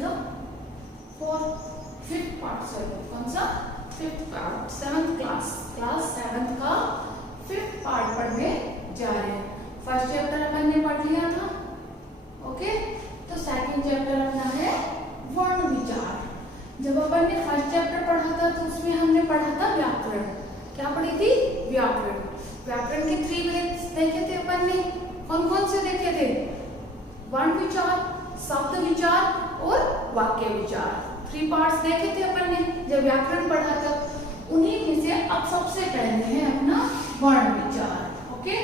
का 5th part, sorry कौन सा 5th part, 7th class 7th का 5th पार्ट पढ़ने जा रहे हैं। फर्स्ट चैप्टर अपन ने पढ़ लिया था, ओके। तो सेकंड चैप्टर अपना है वर्ण विचार। जब अपन ने फर्स्ट चैप्टर पढ़ा था तो उसमें हमने पढ़ा था व्याकरण। क्या पढ़ी थी? व्याकरण। व्याकरण के 3 वेद्स देखे थे अपन ने। कौन कौन से देखे थे? वर्ण विचार, शब्द विचार और वाक्य विचार। 3 पार्ट्स देखे थे अपन ने जब व्याकरण पढ़ा था। उन्हीं में से अब सबसे पहले है अपना वर्ण विचार, ओके।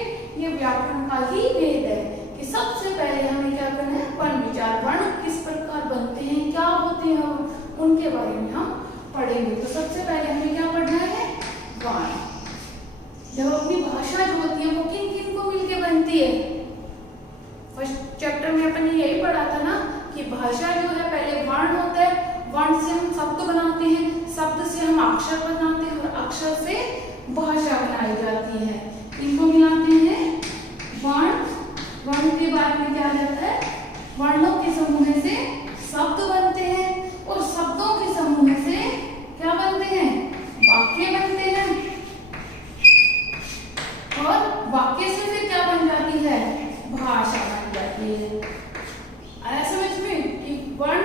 ये व्याकरण का ही वेद है कि सबसे पहले हमें क्या करना है? वर्ण विचार। वर्ण किस प्रकार बनते हैं, क्या होते हैं, उनके बारे में हम पढ़ेंगे। तो सबसे पहले हमें क्या पढ़ना है? वर्ण। जब अपनी भाषा जो होती है वो किन किन को मिलके बनती है? फर्स्ट चैप्टर में अपन ने यही पढ़ा था ना कि भाषा जो है पहले वर्ण होता है, वर्ण से हम शब्द बनाते हैं, शब्द से हम अक्षर बनाते हैं और अक्षर से भाषा बनाई जाती है। इनको मिलाते हैं वर्ण। वर्ण के बाद में क्या रहता है? वर्णों के समूह से शब्द बनते हैं और शब्दों के समूह से क्या बनते हैं? वाक्य बनते हैं। और वाक्य से फिर क्या बन जाती है? भाषा बन जाती है। आया समझ में कि वर्ण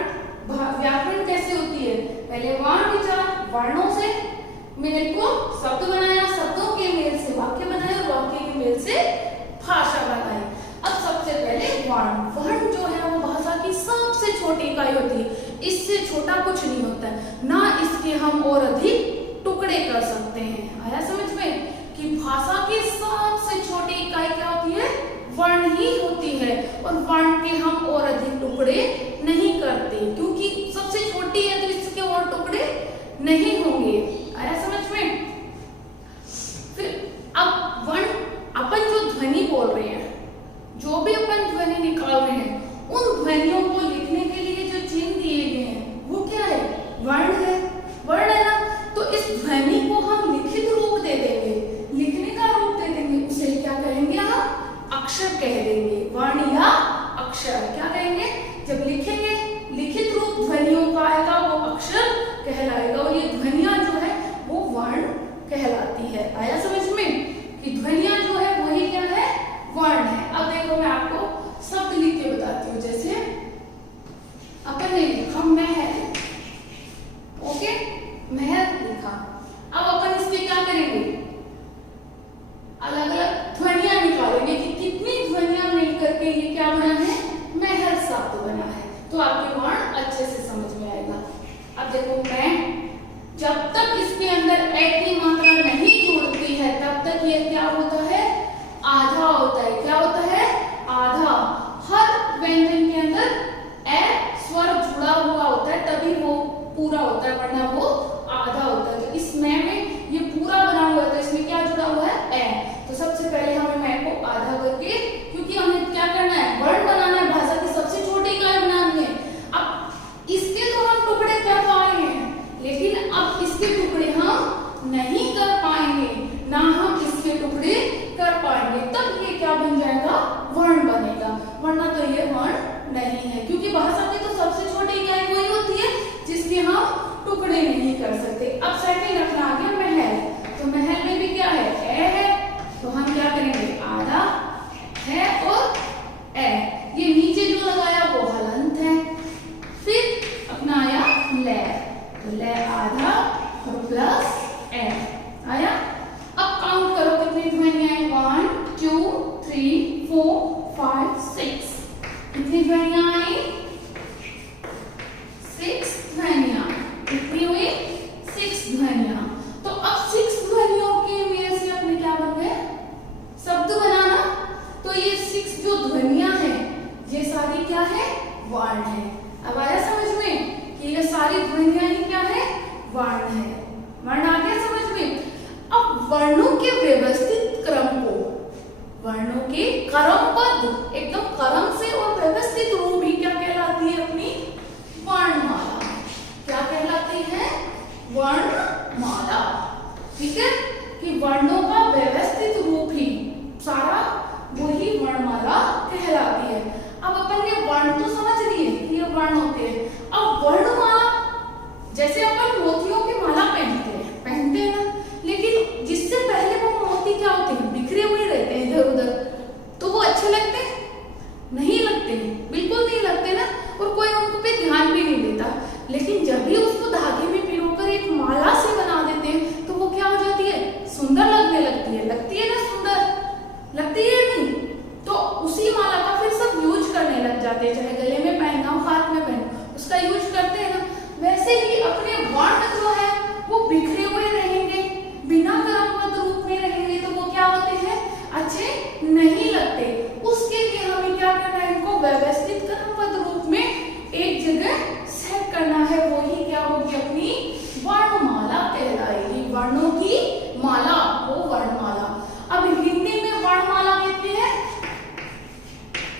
व्याकरण कैसे होती है? पहले वर्ण विचार, वर्णों से मेल को शब्द बनाया, शब्दों के मेल से वाक्य बनाया और वाक्य के मेल से भाषा बनाई। अब सबसे पहले वर्ण। वर्ण जो है वो भाषा की सबसे छोटी इकाई होती है। इससे छोटा कुछ नहीं होता है, ना इसके हम और अधिक टुकड़े कर सकते हैं। आया समझ में कि भाषा की सबसे छोटी इकाई क्या होती है? वर्ण ही होती है। और वर्ण के हम और अधिक टुकड़े नहीं करते क्योंकि सबसे छोटी है, तो इसके और टुकड़े नहीं होंगे। आया समझ में? फिर अब वर्ण, अपन जो ध्वनि बोल रहे हैं, जो भी अपन ध्वनि निकाल रहे हैं, उन ध्वनियों को लिखने के लिए जो चिन्ह दिए गए हैं वो क्या है? वर्ण है। वर्ण है ना, तो इस ध्वनि को हम लिखित रूप दे देंगे, लिखने का रूप दे देंगे, उसे क्या कहेंगे? हम अक्षर कह देंगे। वर्ण या अक्षर क्या कहेंगे? जब लिखेंगे लिखित रूप ध्वनियों का आएगा वो अक्षर कहलाएगा और ये ध्वनियां जो है वो वर्ण कहलाती है। आया समझ में कि ध्वनियां जो है वही क्या है? वर्ण है। अब देखो मैं आपको शब्द लिख के बताती हूँ। जैसे अपन ने लिखा महल, ओके, महल लिखा। अब अपन इसके क्या करेंगे? अलग अलग ध्वनियां निकालेंगे कि कितनी ध्वनियां मिलकर के ये क्या बना है? महल शब्द बना है। तो आपके वर्ण अच्छे से समझ में आएगा। अब देखो मैं, जब तक इसके अंदर ए की मात्रा नहीं जुड़ती है तब तक ये क्या होता है? आधा होता है। क्या होता है? आधा। हर व्यंजन के अंदर ए स्वर जुड़ा हुआ होता है तभी वो पूरा होता है, वरना वो आधा होता है। तो इस में ये पूरा बना हुआ है तो इसमें क्या जुड़ा हुआ है? ए। तो सबसे पहले हमें मैं को आधा करके, क्योंकि हमें क्या करना है? वर्ण बनाना है, भाषा की सबसे छोटी इकाई बनानी है। अब इसके तो हम टुकड़े कर पाएंगे, लेकिन अब इसके टुकड़े हम नहीं कर पाएंगे, ना हम इसके टुकड़े कर पाएंगे। तब ये क्या बन जाएगा? वर्ण बनेगा, वरना तो ये वर्ण नहीं है। क्योंकि भाषा की तो सबसे छोटी इकाई वही होती है जिसके हम टुकड़े नहीं कर सकते। अब सेकंड रखना आ गया महल। तो महल में भी क्या है? ए है, तो हम क्या करेंगे? आधा है और ए। ये नीचे जो लगाया वो हलंत है। फिर अपना आया ले, तो ले आधा और प्लस ए आया। अब काउंट करो कितनी ध्वनियां आई? 1 2 3 4 5 6। कितनी ध्वनियां आई? 6 ध्वनियां। कितनी हुई? 6 ध्वनियां। तो अब 6 ध्वनियों के मेल से अपने क्या बन गए? शब्द बनाना। तो ये 6 जो ध्वनियां हैं ये सारी क्या है? वर्ण है। अब आया समझ में कि ये सारी ध्वनियां ही क्या है? वर्ण है। वर्ण आ गया समझ में? अब वर्णों के व्यवस्थित क्रम को, वर्णों के क्रमबद्ध एकदम क्रम से और व्यवस्थित रूप ही क्या कहलाती है? अपनी वर्णमाला। क्या कहलाती है? वर्णमाला। ठीक है कि वर्णों का व्यवस्थित रूप ही सारा वही वर्णमाला कहलाती है। अब अपन ने वर्ण तो समझ लिए कि ये वर्ण होते हैं। अब जैसे अपन मोतियों की माला पहनते हैं ना, लेकिन जिससे पहले वो मोती क्या होते हैं, बिखरे हुए रहते हैं इधर उधर, तो वो अच्छे लगते हैं? नहीं लगते, बिल्कुल नहीं लगते ना, और कोई उनको पे ध्यान भी नहीं देता। लेकिन जब भी उसको धागे में पिरोकर एक माला से बना देते हैं तो वो क्या हो जाती है, सुंदर लगने लगती है ना, सुंदर लगती है नहीं? तो उसी माला का फिर सब यूज करने लग जाते हैं, चाहे गले में पहनना हो, हाथ में पहनना, उसका यूज करते हैं ना। वैसे ही अपने वर्ण जो है वो बिखरे हुए रहेंगे, बिना क्रमबद्ध रूप में रहेंगे तो वो क्या होते हैं, अच्छे नहीं लगते। उसके लिए हमें क्या करना है, इनको व्यवस्थित क्रमबद्ध रूप में एक जगह सेट करना है। वो ही क्या होगी, अपनी वर्णमाला कहलाएगी, वर्णों की माला, वो वर्णमाला। अब हिंदी में वर्णमाला कितनी है,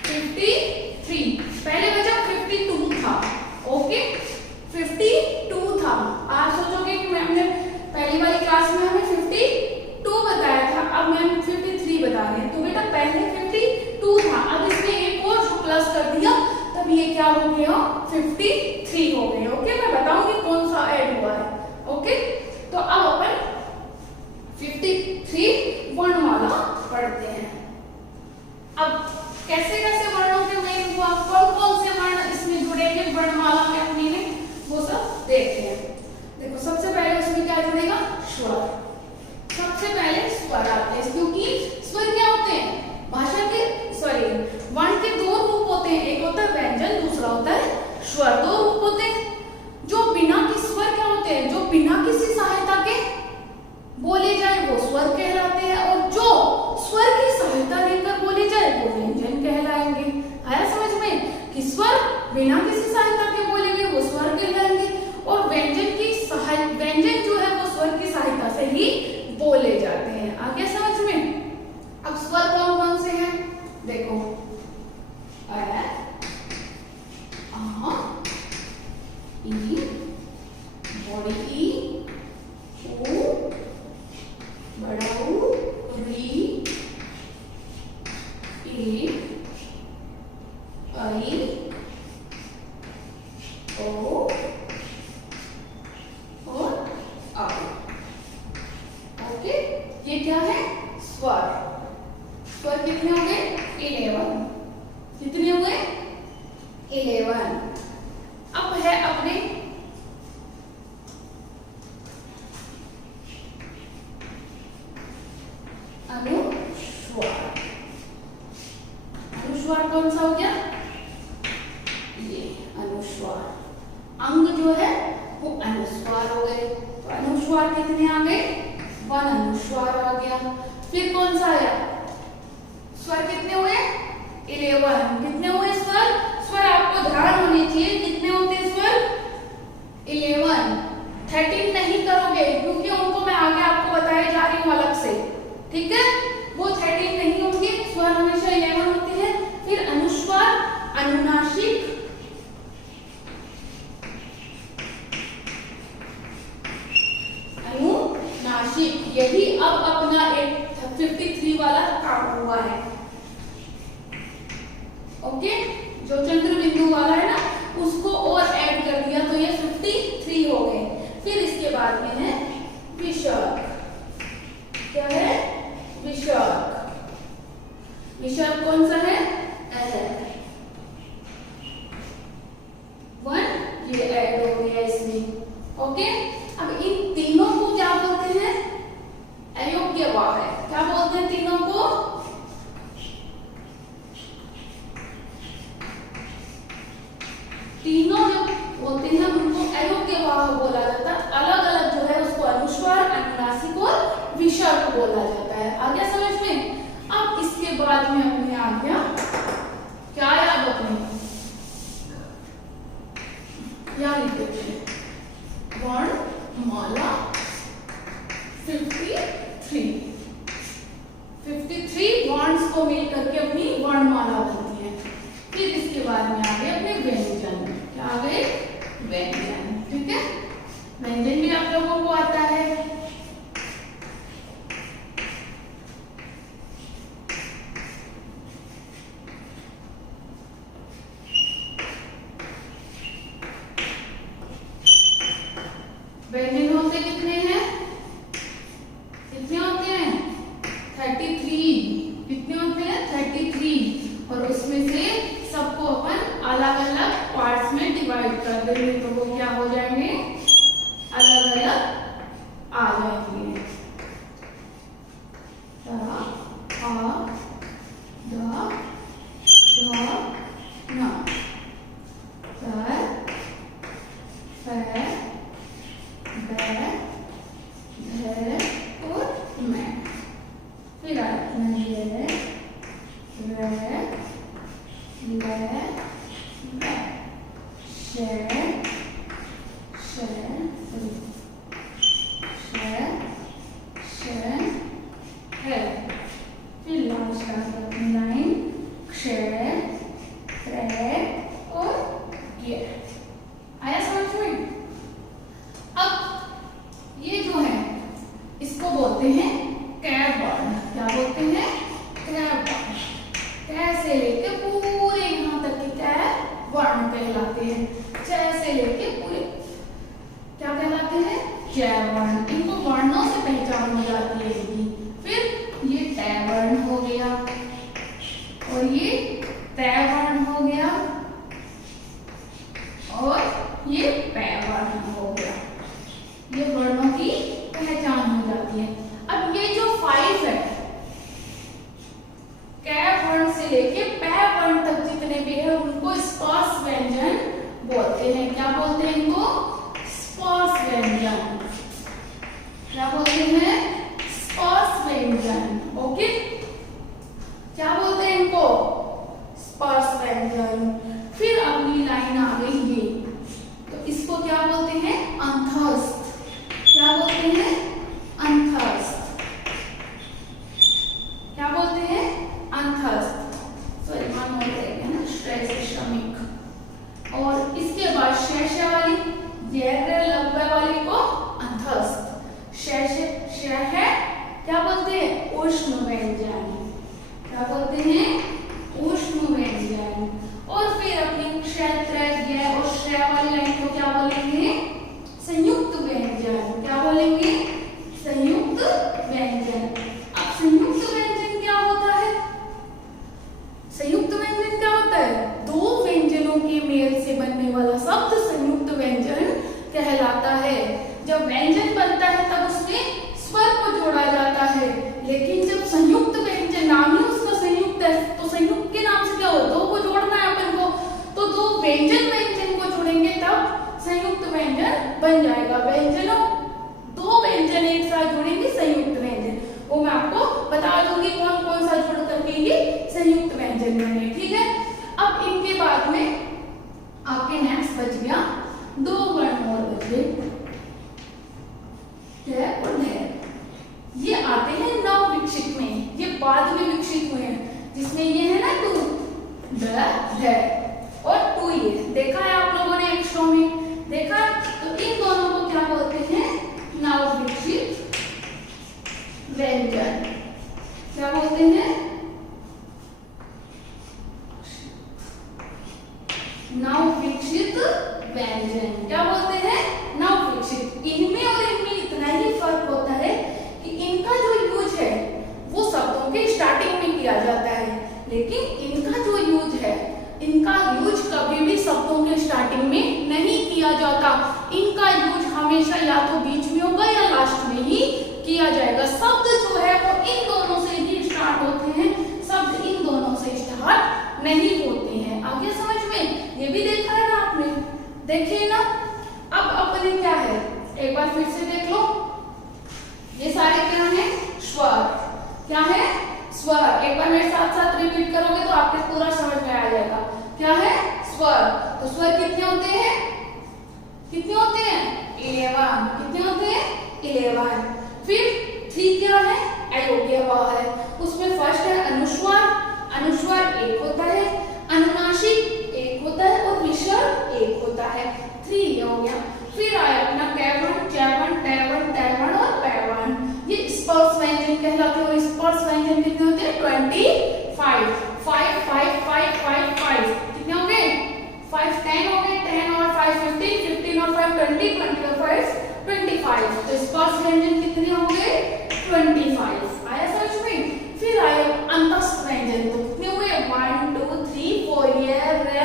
53। पहले बचा 52 था, ओके 52 था। आप सोचोगे कि मैम ने पहली वाली क्लास में हमें 52 बताया था, अब मैम 53 बता रहे हैं। तो बेटा पहले 52 था, अब इसमें एक और जो प्लस कर दिया, तब ये क्या हो गया, 53 हो गए। ओके, मैं बताऊंगी कौन सा ऐड हुआ है। ओके, तो अब अपन 53 वर्णमाला पढ़ते हैं। अब कैसे कैसे वर्णों के मेन हुआ, कौन से वर्ण इसमें जुड़ेंगे वर्णमाला में अपनी में, वो सब देखते हैं। देखो सबसे पहले उसमें क्या जुड़ेगा, स्वर। सबसे पहले स्वर आते हैं, क्योंकि स्वर क्या होते हैं, भाषा के वर्ण के दो रूप होते हैं, एक होता है व्यंजन, दूसरा होता है स्वर। दो रूप होते हैं। जो बिना किसी स्वर क्या होते हैं, जो बिना किसी सहायता के बोले जाए वो स्वर कहलाते हैं, और जो स्वर की सहायता लेकर बोले जाए वो व्यंजन कहलाएंगे। आया समझ में कि स्वर बिना किसी सहायता के बोलेंगे वो स्वर कहलाएंगे, और व्यंजन जो है वो स्वर की सहायता से ही बोले जाते हैं। आगे समझ में। अब स्वर कौन कौन से हैं, देखो अ, आ, ई, बड़ी ई, ऊ, बड़ा ऊ, री, ई, आई, ओ और आ। ओके, ये क्या है, स्वर। स्वर कितने हो गए, 11। कितने हो गए, 11। अब है अपने अनुस्वार। अनुस्वार कौन सा हो गया, ये अनुस्वार। अंग जो है वो अनुस्वार हो गए। तो अनुस्वार कितने आ गए, 1 अनुस्वार आ गया। फिर कौन सा आया, स्वर कितने हुए, 11। कितने हुए स्वर, स्वर आपको ध्यान होने चाहिए कितने होते हैं स्वर, 11। 13 नहीं करोगे, क्योंकि उनको मैं आगे आपको बताया जा रही हूँ अलग से, ठीक है। वो 13 नहीं होंगे, स्वर हमेशा 11 होते हैं। फिर अनुस्वार, अनुनासिक, अनुनासिक, यही अब अपना एक 53 वाला काम हुआ है। ओके, जो चंद्र बिंदु वाला है ना, उसको और ऐड कर दिया तो ये 53 हो गए। फिर इसके बाद में है विसर्ग। क्या है, विसर्ग। विसर्ग कौन सा है, 1, ये ऐड हो गया इसमें। ओके, अब इन तीनों को क्या बोलते हैं, अयोग्य वाह है। क्या बोलते हैं तीनों को, तीनों जब होते हैं उनको अयोग्य वाह बोला जाता है। अलग अलग जो है उसको अनुस्वार, अनुनासिक और विसर्ग बोला जाता है। आ गया समझ में। अब इसके बाद में अपने आ गया क्या याद, अपने क्या लिखते हैं, वर्णमाला 53 वर्ड्स को मिलकर के अपनी वर्णमाला बनती है। फिर इसके बाद में आ गए अपने व्यंजन। क्या आ गए, व्यंजन, ठीक है। व्यंजन भी आप लोगों को आता है। से लेके पै वर्ण तक जितने भी है उनको स्पर्श व्यंजन बोलते हैं। क्या बोलते हैं इनको? स्पर्श व्यंजन। क्या बोलते हैं? स्पर्श व्यंजन। ओके, क्या बोलते हैं इनको? स्पर्श व्यंजन। फिर अगली लाइन आ गई ये, तो इसको क्या बोलते हैं? अंतस्थ। क्या बोलते हैं? अंतस्थ। क्या बोलते हैं? अंतस्थ। सॉरी, मान होते हैं ना, श्रेष्ठ। और इसके बाद शेष वाली गैर लव्य वाली को अंतस्थ। शेष है क्या बोलते हैं? उष्ण व्यंजन। क्या बोलते हैं? उष्ण व्यंजन। और फिर अपनी क्षेत्र गैर और श्रेय वाली लाइन को क्या बोलेंगे? संयुक्त व्यंजन। क्या बोलेंगे? संयुक्त व्यंजन। अब संयुक्त व्यंजन क्या होता है? संयुक्त व्यंजन क्या होता है? दो व्यंजनों के मेल से बनने वाला शब्द संयुक्त व्यंजन कहलाता है। जब व्यंजन बनता है तब उसमें स्वर को जोड़ा जाता है, लेकिन जब संयुक्त व्यंजन, नाम ही उसका संयुक्त है, तो संयुक्त के नाम से क्या हो? दो को जोड़ना है अपन को, तो दो व्यंजन को जोड़ेंगे तब संयुक्त व्यंजन बन जाएगा। व्यंजनों, दो व्यंजन एक साथ जोड़ेंगे संयुक्त व्यंजन। वो मैं आपको बता दूंगी कौन कौन सा जोड़ करके ये संयुक्त व्यंजन बने। ठीक है, अब इनके बाद में आपके नेक्स्ट बच गया दो वर्ण और बचे, और ढ। ये आते हैं नव विकसित में, ये बाद में विकसित हुए हैं, जिसमें ये है ना टू, ढ और टू। ये देखा है आप लोगों ने अक्षरों में देखा, तो इन दोनों को क्या बोलते हैं? नव विकसित व्यंजन। क्या बोलते हैं? नव विकसित व्यंजन। क्या बोलते हैं? नव विकसित। इनमें और इनमें इतना ही फर्क होता है कि इनका जो यूज है वो शब्दों के स्टार्टिंग में किया जाता है, लेकिन इनका जो यूज है, इनका यूज कभी भी शब्दों के स्टार्टिंग में नहीं किया जाता। इनका यूज हमेशा या तो बीच में होगा या लास्ट में ही किया जाएगा। शब्द जो है वो इन दोनों से ही स्टार्ट होते हैं, शब्द इन दोनों से स्टार्ट नहीं होते हैं। आगे समझ में? ये भी देखा है ना आपने, देखिए ना। अब अपने क्या है, एक बार फिर से देख लो, ये सारे क्या है? स्वर। क्या है? स्वर। एक बार मेरे साथ साथ रिपीट करोगे तो आपको पूरा समझ में आ जाएगा। क्या है? स्वर। तो स्वर कितने होते हैं? कितने होते हैं? 11। कितने होते हैं? 11। फिर 3 क्या है? अयोग्यवाह है। उसमें फर्स्ट है अनुस्वार। अनुस्वार एक होता है, अनुनासिक एक होता है और विसर्ग एक होता है। 3 हो गया। फिर आया अपना कैवर्ण, चैवर्ण, टैवर्ण, तैवर्ण और पैवर्ण। ये स्पर्श व्यंजन कहलाते हैं। और स्पर्श व्यंजन कितने होते हैं? 25। 5 5 5 5 5 कितने हो गए? 5 10 हो गए। 10 और 5 15, 15 और 5 20, 20 और 5 25। तो स्पर्श व्यंजन कितने हो गए? 25। आया समझ में? फिर आए अंतस्थ व्यंजन, तो कितने हुए? 1 2 3 4। ये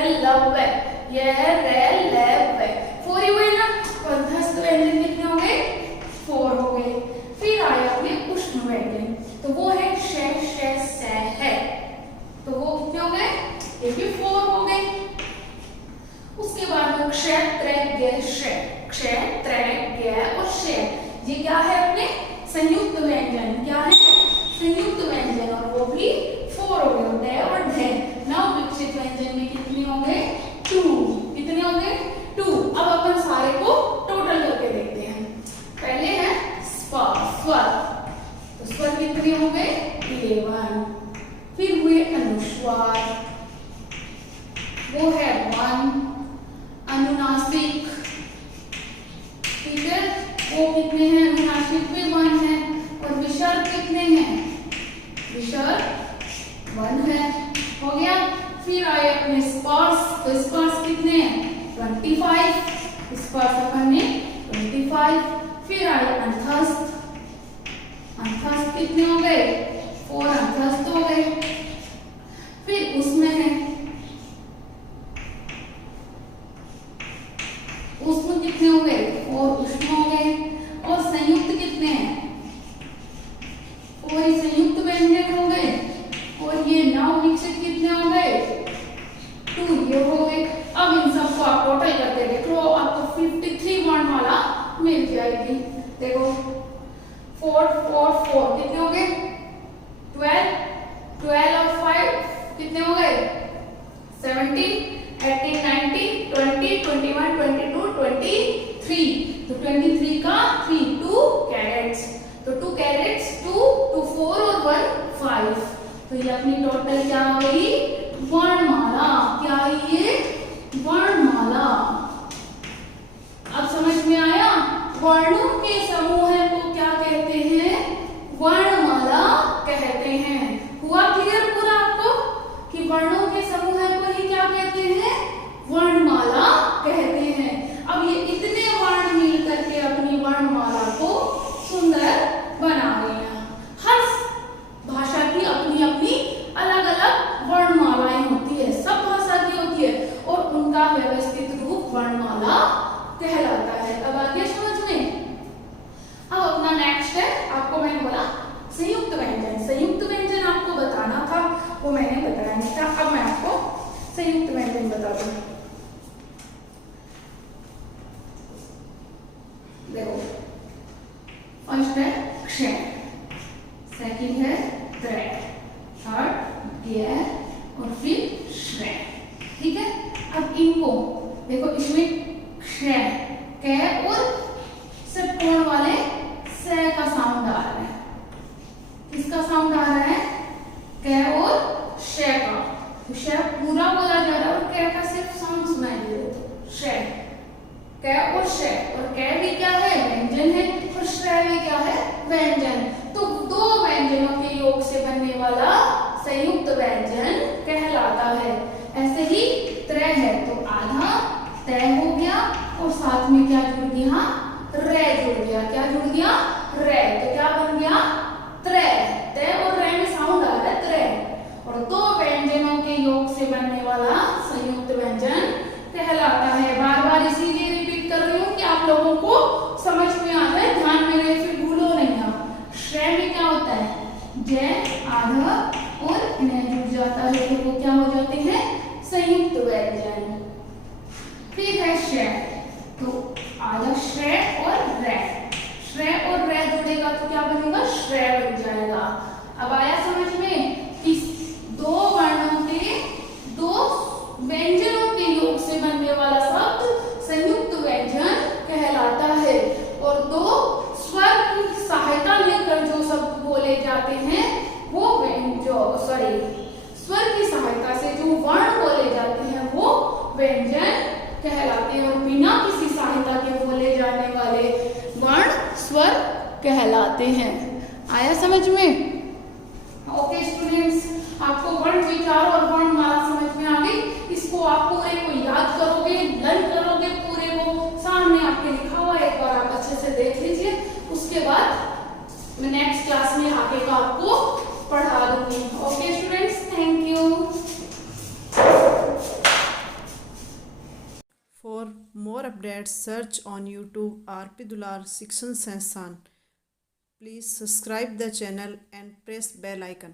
रे लव है, ये रे लेव है, 4 हुए ना। अंतस्थ व्यंजन कितने हो गए? 4 हो गए। फिर आए अपने उष्ण व्यंजन, तो वो है श श स है, तो वो कितने हो गए? ये भी 4 हो गए। उसके बाद वो क्ष त्र ग श, क्ष त्र ग और श, ये क्या है? अपने संयुक्त व्यंजन। क्या है? संयुक्त व्यंजन, और वो भी 4 हो गए। ड और ढ। नव विकसित व्यंजन में कितने हो गए? 2। कितने हो गए? 2। अब अपन सारे को टोटल करके देखते हैं। पहले है स्वर, तो स्वर कितने हो गए? 11। फिर हुए अनुस्वार, वो है 1। अनुनासिक, ठीक है, वो कितने हैं? अनुनासिक भी 1 है। और विसर्ग कितने हैं? विसर्ग 1 है। हो गया। फिर आए अपने स्पर्श, तो स्पर्श कितने हैं? 25। स्पर्श अपन ने 25। फिर आए अंतस्थ, अंतस्थ कितने हो गए? 4 अंतस्थ हो गए। फिर उसमें है, उष्ण कितने हो गए? 4 उष्ण हो गए। और संयुक्त कितने हैं? 4 संयुक्त व्यंजन हो गए। और ये नाउ निश्चित कितने हो गए 2 ये हो गए। अब इन सबको आप टोटल करके देख लो, आपको 53 वर्णमाला मिल जाएगी। देखो 4 4 4 कितने हो गए 12 12 और 5 कितने हो गए 17 18 19 20 21 22 23। तो 23 का 3 2 कैरेट्स, तो 2 कैरेट्स 2 2 4 और 1 5। तो ये अपनी टोटल क्या आ गई वर्णमाला। क्या है ये वर्णमाला। अब समझ में आया वर्णों के समूह को क्या कहते हैं वर्णमाला कहते हैं। हुआ क्लियर पूरा आपको कि वर्णों के समूह को ही क्या कहते हैं वर्णमाला कहते हैं। अब ये इतने वर्ण मिल करके अपनी वर्णमाला को सुंदर बना रहे हैं। हर भाषा की अपनी अपनी अलग अलग वर्णमालाएं होती है, सब भाषा की होती है और उनका व्यवस्थित रूप वर्णमाला कहलाता है। अब आगे समझ में। अब अपना नेक्स्ट है, आपको मैंने बोला संयुक्त व्यंजन। संयुक्त व्यंजन आपको बताना था, वो मैंने बताया नहीं था। अब मैं आपको संयुक्त व्यंजन बता दूं। देखो फर्स्ट है क्षय, सेकंड है त्रय, थर्ड ये और फिर श्रेय। ठीक है। अब इनको देखो, इसमें क्षय क और से पूर्ण वाले स का साउंड आ रहा है। किसका साउंड आ रहा है क और श का। तो श पूरा बोला जा रहा है और क का सिर्फ साउंड सुनाई दे रहा है। तो श क और श, और क भी क्या है व्यंजन है और श्रेय भी क्या है व्यंजन। तो दो व्यंजनों के योग से बनने वाला संयुक्त व्यंजन कहलाता है। ऐसे ही त्रय है तो आधा तय हो गया और साथ में क्या जुड़ गया रे जुड़ गया। क्या जुड़ गया रे, तो क्या बन गया त्रय। तय और रे में साउंड आ रहा है त्रय। और दो व्यंजनों के योग से बनने वाला संयुक्त व्यंजन कहलाता है। बार बार इसीलिए रिपीट कर रही हूँ कि आप लोगों को समझ में आ जाए, ध्यान में रहे, फिर भूलो नहीं आप। श्रेय में क्या होता है जय आधा और न जुड़ जाता है तो वो क्या हो जाते हैं संयुक्त व्यंजन। फिर है श्रेय, तो आधा श्रेय और रे, श्रेय और रे जुड़ेगा तो क्या बनेगा श्रेय बन जाएगा। अब आया समझ में कि दो वर्णों के दो व्यंजनों के योग से बनने वाला शब्द संयुक्त व्यंजन कहलाता है। और दो स्वर की सहायता लेकर जो शब्द बोले जाते हैं वो स्वर की सहायता से जो वर्ण बोले जाते हैं वो व्यंजन कहलाते हैं और बिना किसी सहायता के बोले जाने वाले वर्ण स्वर कहलाते हैं। आया समझ में। ओके स्टूडेंट्स, आपको वर्ण विचार और वर्णमाला समझ में आ गई। इसको आप पूरे को याद करोगे, लर्न करोगे, पूरे को सामने आपके लिखा हुआ एक बार आप अच्छे से देख लीजिए। उसके बाद मैं नेक्स्ट क्लास में आगे का आपको पढ़ा दूंगी। Okay students, thank you. For more updates, search on YouTube RP Dular Shikshan Sansthan. Please subscribe the channel and press bell icon.